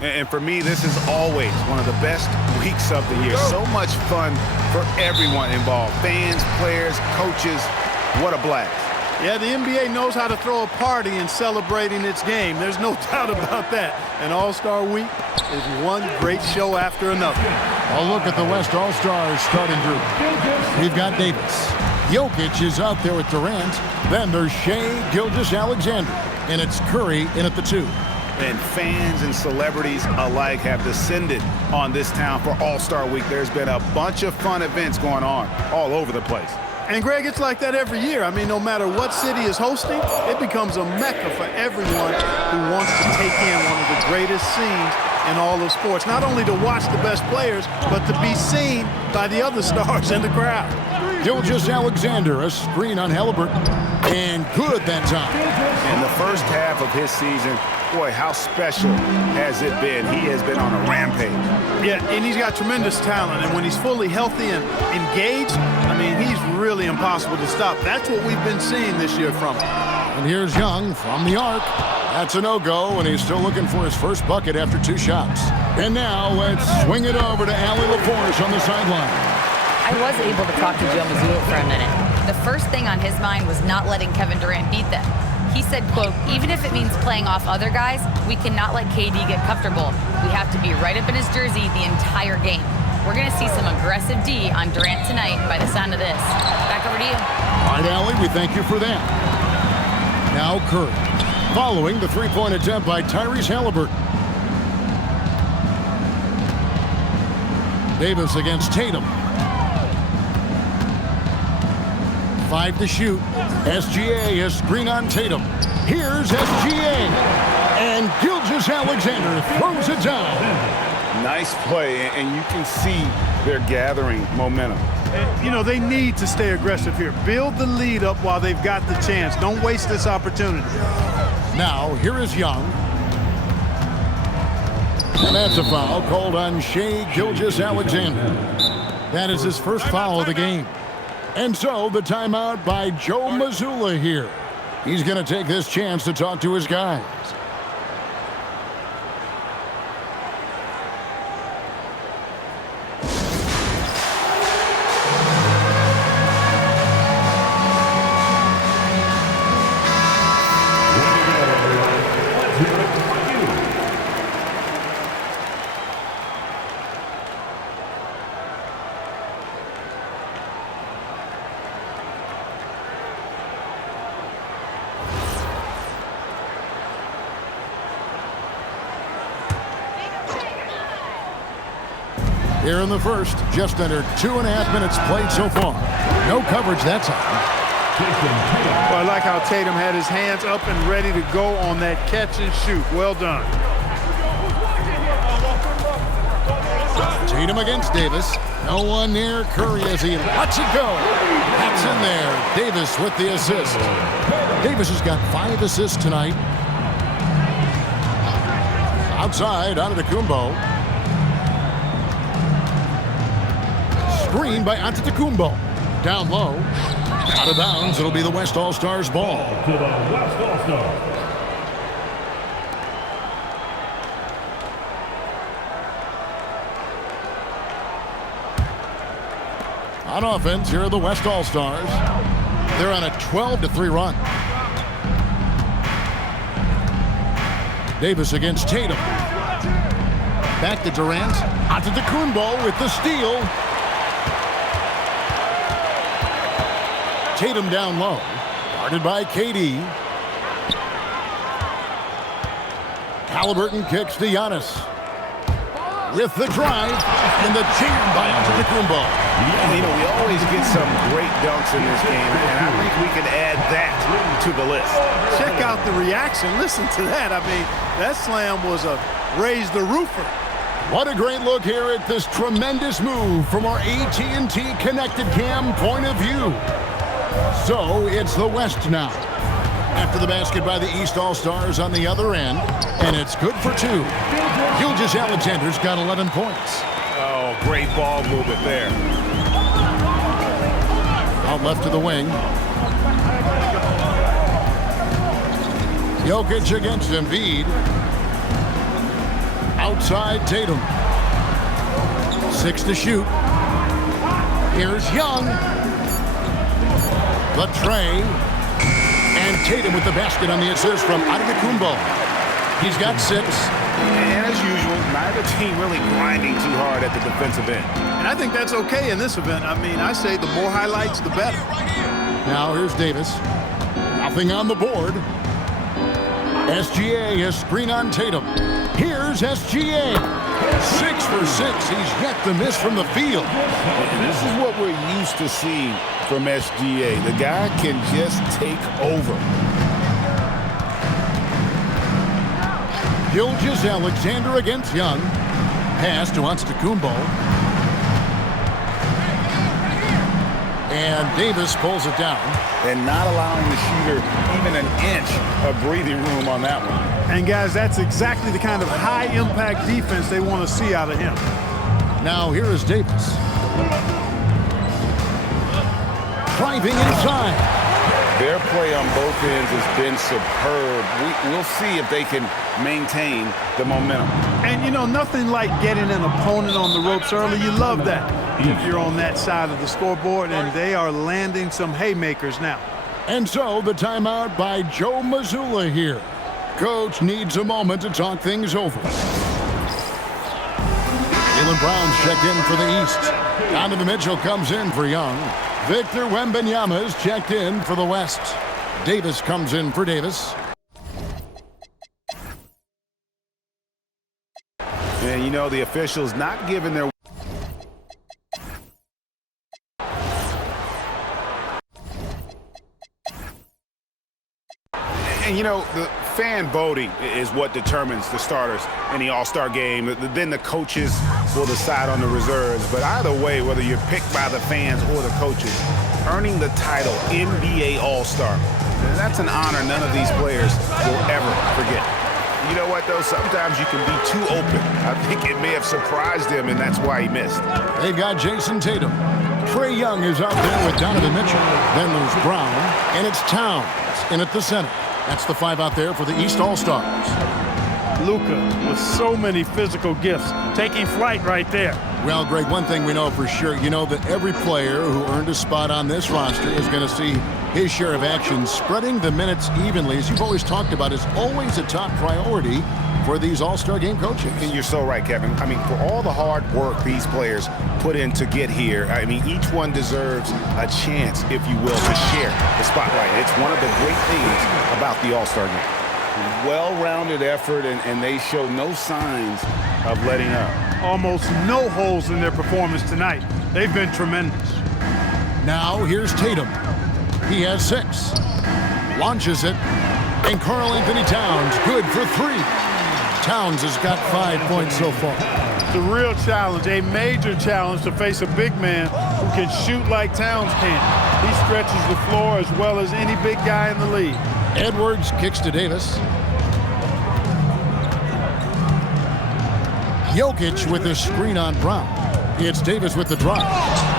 And for me, this is always one of the best weeks of the year. So much fun for everyone involved. Fans, players, coaches. What a blast. Yeah, the NBA knows how to throw a party in celebrating its game. There's no doubt about that. And All-Star Week is one great show after another. A look at the West All-Stars starting group. We've got Davis. Jokic is out there with Durant. Then there's Shea Gilgeous-Alexander. And it's Curry in at the 2. And fans and celebrities alike have descended on this town for All-Star Week. There's been a bunch of fun events going on all over the place. And, Greg, it's like that every year. I mean, no matter what city is hosting, it becomes a mecca for everyone who wants to take in one of the greatest scenes in all of sports. Not only to watch the best players, but to be seen by the other stars in the crowd. Gilgeous-Alexander, a screen on Halliburton, and good that time. In the first half of his season, boy, how special has it been? He has been on a rampage. Yeah, and he's got tremendous talent, and when he's fully healthy and engaged, I mean, he's really impossible to stop. That's what we've been seeing this year from him. And here's Young from the arc. That's a no-go, and he's still looking for his first bucket after 2 shots. And now let's swing it over to Allie LaForce on the sideline. I was able to talk to Joe Mazzulla for a minute. The first thing on his mind was not letting Kevin Durant beat them. He said, quote, even if it means playing off other guys, we cannot let KD get comfortable. We have to be right up in his jersey the entire game. We're going to see some aggressive D on Durant tonight by the sound of this. Back over to you. All right, Allie, we thank you for that. Now Curry, following the three-point attempt by Tyrese Halliburton. Davis against Tatum. 5 to shoot. SGA is screen on Tatum. Here's SGA. And Gilgeous-Alexander throws it down. Nice play, and you can see they're gathering momentum. And, you know, they need to stay aggressive here. Build the lead up while they've got the chance. Don't waste this opportunity. Now, here is Young. And that's a foul called on Shea Gilgeous-Alexander. That is his first foul of the game. And so the timeout by Joe Mazzulla here. He's going to take this chance to talk to his guys. Here in the first, just under 2.5 minutes played so far. No coverage that time. Well, I like how Tatum had his hands up and ready to go on that catch and shoot. Well done. Tatum against Davis. No one near Curry as he lets it go. That's in there. Davis with the assist. Davis has got 5 assists tonight. Outside, Antetokounmpo. Screen by Antetokounmpo. Down low. Out of bounds. It'll be the West All-Stars ball. To the West All-Stars. On offense, here are the West All-Stars. They're on a 12-3 run. Davis against Tatum. Back to Durant. Antetokounmpo with the steal. Tatum down low. Guarded by KD. Halliburton kicks to Giannis. With the drive and the jam by Antetokounmpo. Yeah, you know, we always get some great dunks in this game, and I think we can add that to the list. Check out the reaction. Listen to that. I mean, that slam was a raise the roofer. What a great look here at this tremendous move from our AT&T Connected Cam point of view. So it's the West now. After the basket by the East All-Stars on the other end, and it's good for 2. Gilgeous-Alexander's got 11 points. Oh, great ball movement there. Out left to the wing. Jokic against Embiid. Outside Tatum. 6 to shoot. Here's Young. The tray. And Tatum with the basket on the assist from Antetokounmpo. He's got 6. And as usual, neither team really grinding too hard at the defensive end. And I think that's okay in this event. I mean, I say the more highlights, the better. Now here's Davis. Nothing on the board. SGA has screen on Tatum. Here's SGA. 6 for 6. He's yet to miss from the field. And this is what we're used to seeing from SGA. The guy can just take over. Gilgeous-Alexander against Young. Pass to Antetokounmpo. And Davis pulls it down. And not allowing the shooter even an inch of breathing room on that one. And guys, that's exactly the kind of high-impact defense they want to see out of him. Now here is Davis. Driving inside. Their play on both ends has been superb. We'll see if they can maintain the momentum. And, you know, nothing like getting an opponent on the ropes early. You love that if you're on that side of the scoreboard, and they are landing some haymakers now. And so the timeout by Joe Mazzulla here. Coach needs a moment to talk things over. Jaylen Brown's checked in for the East. Donovan Mitchell comes in for Young. Victor Wembanyama is checked in for the West. Davis comes in for Davis. And, you know, the officials not giving their... And, you know, the fan voting is what determines the starters in the All-Star game. Then the coaches will decide on the reserves. But either way, whether you're picked by the fans or the coaches, earning the title NBA All-Star, that's an honor none of these players will ever forget. You know what, though? Sometimes you can be too open. I think it may have surprised him, and that's why he missed. They've got Jason Tatum. Trae Young is out there with Donovan Mitchell. Then there's Brown, and it's Towns in at the center. That's the 5 out there for the East All-Stars. Luka with so many physical gifts, taking flight right there. Well, Greg, one thing we know for sure, you know that every player who earned a spot on this roster is going to see his share of action. Spreading the minutes evenly, as you've always talked about, is always a top priority for these All-Star game coaches. And you're so right, Kevin. I mean, for all the hard work these players put in to get here, I mean, each one deserves a chance, if you will, to share the spotlight. It's one of the great things about the All-Star game. Well-rounded effort, and they show no signs of letting up. Almost no holes in their performance tonight. They've been tremendous. Now here's Tatum. He has 6. Launches it. And Karl Anthony Towns, good for 3. Towns has got 5 points so far. It's a real challenge, a major challenge to face a big man who can shoot like Towns can. He stretches the floor as well as any big guy in the league. Edwards kicks to Davis. Jokic with a screen on Brown. It's Davis with the drive.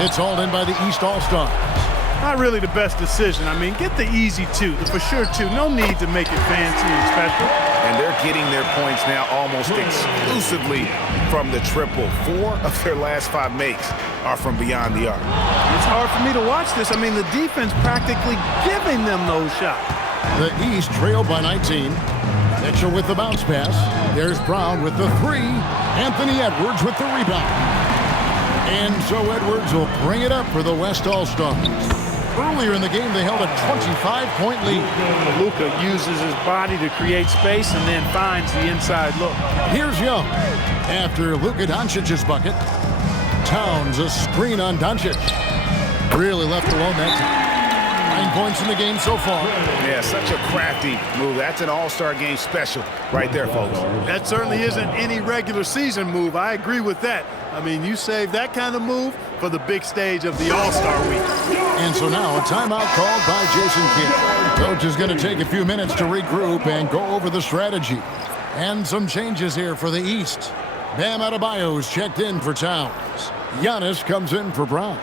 It's hauled in by the East All-Stars. Not really the best decision. I mean, get the easy 2, the for sure 2. No need to make it fancy and special. And they're getting their points now almost exclusively from the triple. 4 of their last 5 makes are from beyond the arc. It's hard for me to watch this. I mean, the defense practically giving them those shots. The East trailed by 19. Mitchell with the bounce pass. There's Brown with the 3. Anthony Edwards with the rebound. And so Edwards will bring it up for the West All-Stars. Earlier in the game, they held a 25-point lead. Luka uses his body to create space and then finds the inside look. Here's Young. After Luka Doncic's bucket, Towns a screen on Doncic. Really left alone that time. 9 points in the game so far. Yeah, such a crafty move. That's an All-Star game special right there, folks. That certainly isn't any regular season move. I agree with that. I mean, you save that kind of move for the big stage of the All-Star week. And so now a timeout called by Jason Kidd. Coach is going to take a few minutes to regroup and go over the strategy. And some changes here for the East. Bam Adebayo's checked in for Towns. Giannis comes in for Brown.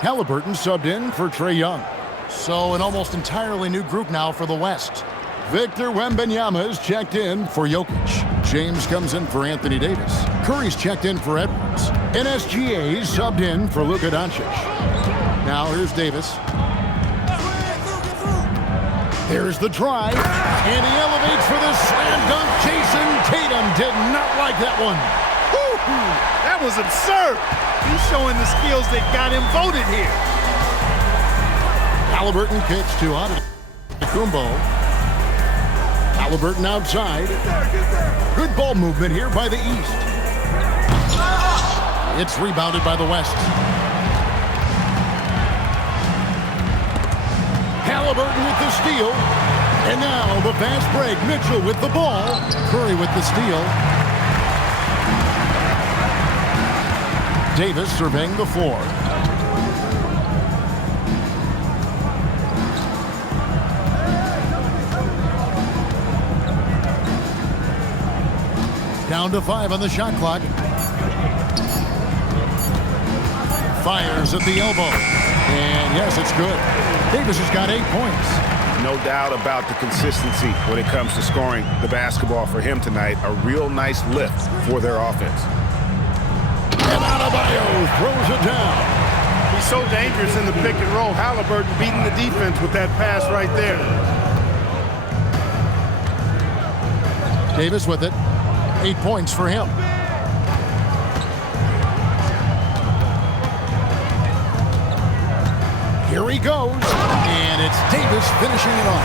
Halliburton subbed in for Trae Young. So an almost entirely new group now for the West. Victor Wembanyama is checked in for Jokic. James comes in for Anthony Davis. Curry's checked in for Edwards. NSGA subbed in for Luka Doncic. Now here's Davis. There's the drive, and he elevates for the slam dunk. Jason Tatum did not like that one. Woo! That was absurd. He's showing the skills that got him voted here. Halliburton kicks to Antetokounmpo. Halliburton outside. Good ball movement here by the East. It's rebounded by the West. Halliburton with the steal. And now the fast break. Mitchell with the ball. Curry with the steal. Davis surveying the floor. Down to 5 on the shot clock. Fires at the elbow. And yes, it's good. Davis has got 8 points. No doubt about the consistency when it comes to scoring the basketball for him tonight. A real nice lift for their offense. And Adebayo throws it down. He's so dangerous in the pick and roll. Halliburton beating the defense with that pass right there. Davis with it. 8 points for him. Here he goes. And it's Davis finishing it off.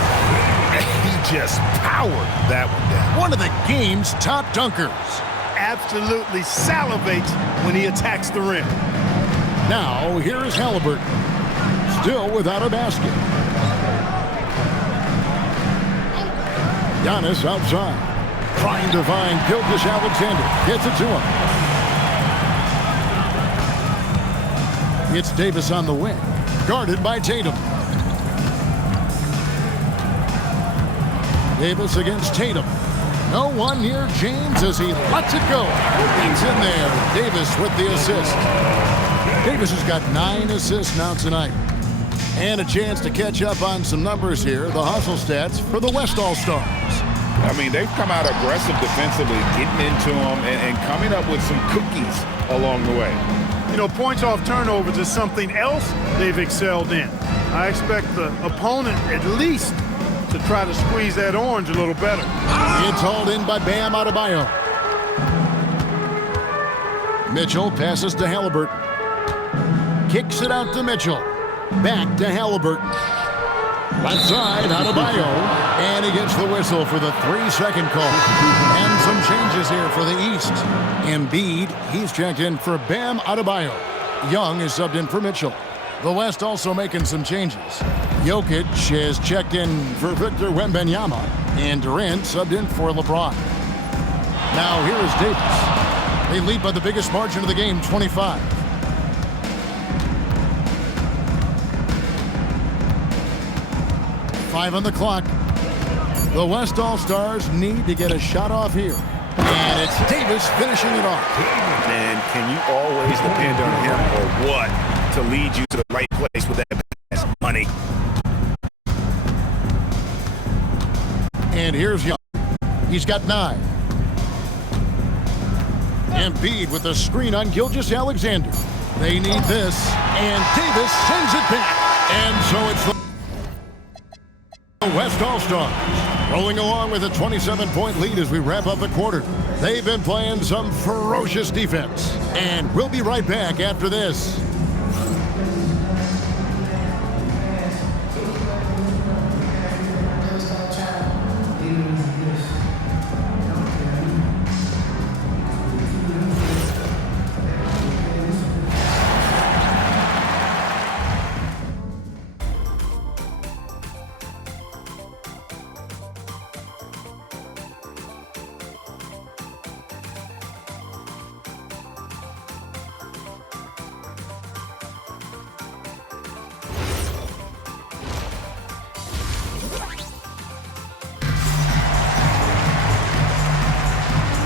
He just powered that one down. One of the game's top dunkers. Absolutely salivates when he attacks the rim. Now, here is Halliburton. Still without a basket. Giannis outside. Trying to find Gilgeous-Alexander. Gets it to him. It's Davis on the wing. Guarded by Tatum. Davis against Tatum. No one near James as he lets it go. He's in there. Davis with the assist. Davis has got 9 assists now tonight. And a chance to catch up on some numbers here. The hustle stats for the West All-Stars. I mean, they've come out aggressive defensively, getting into them and coming up with some cookies along the way. You know, points off turnovers is something else they've excelled in. I expect the opponent at least to try to squeeze that orange a little better. It's hauled in by Bam Adebayo. Mitchell passes to Halliburton. Kicks it out to Mitchell. Back to Halliburton. Left side, Adebayo. And he gets the whistle for the 3-second call. And some changes here for the East. Embiid, he's checked in for Bam Adebayo. Young is subbed in for Mitchell. The West also making some changes. Jokic is checked in for Victor Wembanyama. And Durant subbed in for LeBron. Now here is Davis. They lead by the biggest margin of the game, 25. Five on the clock. The West All-Stars need to get a shot off here. And it's Davis finishing it off. And can you always depend on him or what to lead you to the right place with that pass? Money. And here's Young. He's got 9. Embiid with a screen on Gilgeous-Alexander. They need this. And Davis sends it back. And so it's the West All-Stars rolling along with a 27-point lead as we wrap up the quarter. They've been playing some ferocious defense. And we'll be right back after this.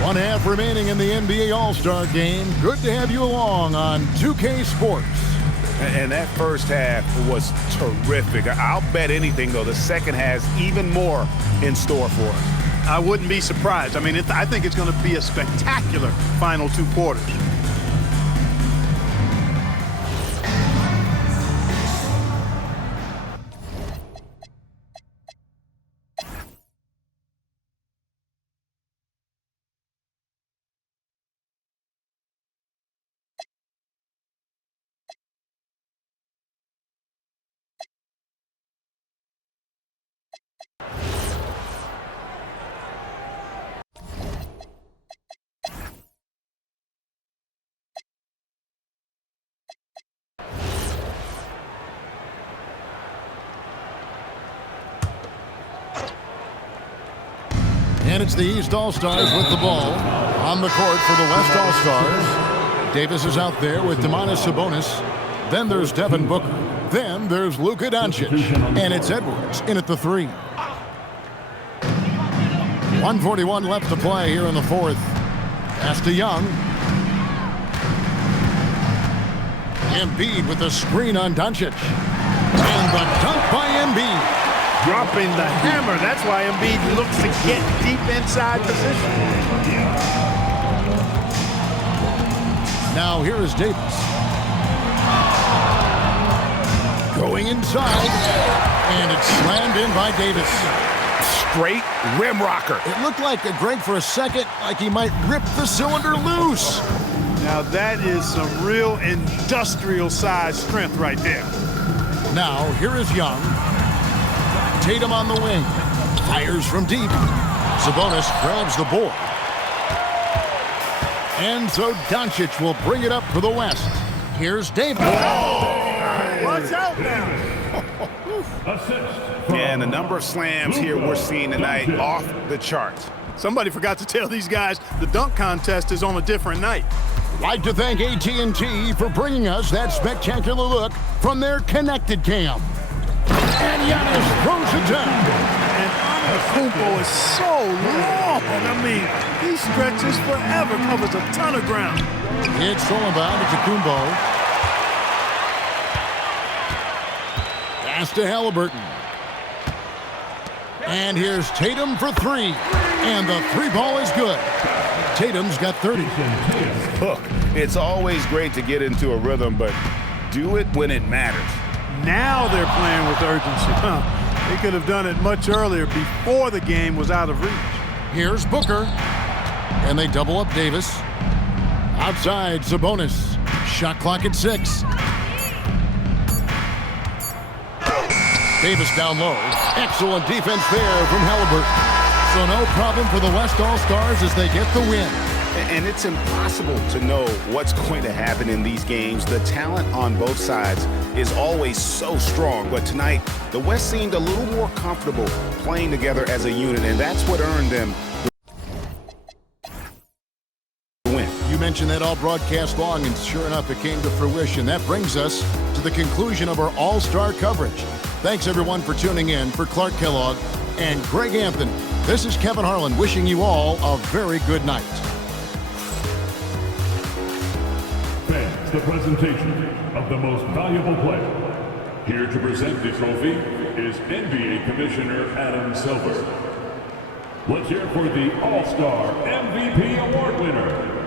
One half remaining in the NBA All-Star Game. Good to have you along on 2K Sports. And that first half was terrific. I'll bet anything, though, the second has even more in store for us. I wouldn't be surprised. I mean, I think it's going to be a spectacular final 2 quarters. And it's the East All-Stars with the ball on the court for the West All-Stars. Davis is out there with Domantas Sabonis. Then there's Devin Booker. Then there's Luka Doncic. And it's Edwards in at the 3. 1:41 left to play here in the 4th. Pass to Young. Embiid with a screen on Doncic. And the dunk by Embiid. Dropping the hammer. That's why Embiid looks to get deep inside position. Now here is Davis. Going inside. And it's slammed in by Davis. Straight rim rocker. It looked like Greg for a second, like he might rip the cylinder loose. Now that is some real industrial size strength right there. Now here is Young. Tatum on the wing. Fires from deep. Sabonis grabs the board. And so Doncic will bring it up for the West. Here's Davis. Watch out now. And the number of slams here we're seeing tonight off the charts. Somebody forgot to tell these guys the dunk contest is on a different night. Like to thank AT&T for bringing us that spectacular look from their connected cam. And Giannis throws it down. And Antetokounmpo is so long. I mean, he stretches forever, covers a ton of ground. It's all about Antetokounmpo. Pass to Halliburton. And here's Tatum for 3. And the 3 ball is good. Tatum's got 30. Look, it's always great to get into a rhythm, but do it when it matters. Now they're playing with urgency. They could have done it much earlier before the game was out of reach. Here's Booker. And they double up Davis. Outside, Sabonis. Shot clock at 6. Davis down low. Excellent defense there from Halliburton. So no problem for the West All-Stars as they get the win. And it's impossible to know what's going to happen in these games. The talent on both sides is always so strong. But tonight, the West seemed a little more comfortable playing together as a unit, and that's what earned them the win. You mentioned that all broadcast long, and sure enough, it came to fruition. That brings us to the conclusion of our All-Star coverage. Thanks, everyone, for tuning in. For Clark Kellogg and Greg Anthony, this is Kevin Harlan wishing you all a very good night. Fans, the presentation of the most valuable player. Here to present the trophy is NBA Commissioner Adam Silver. Let's hear for the All-Star MVP Award winner,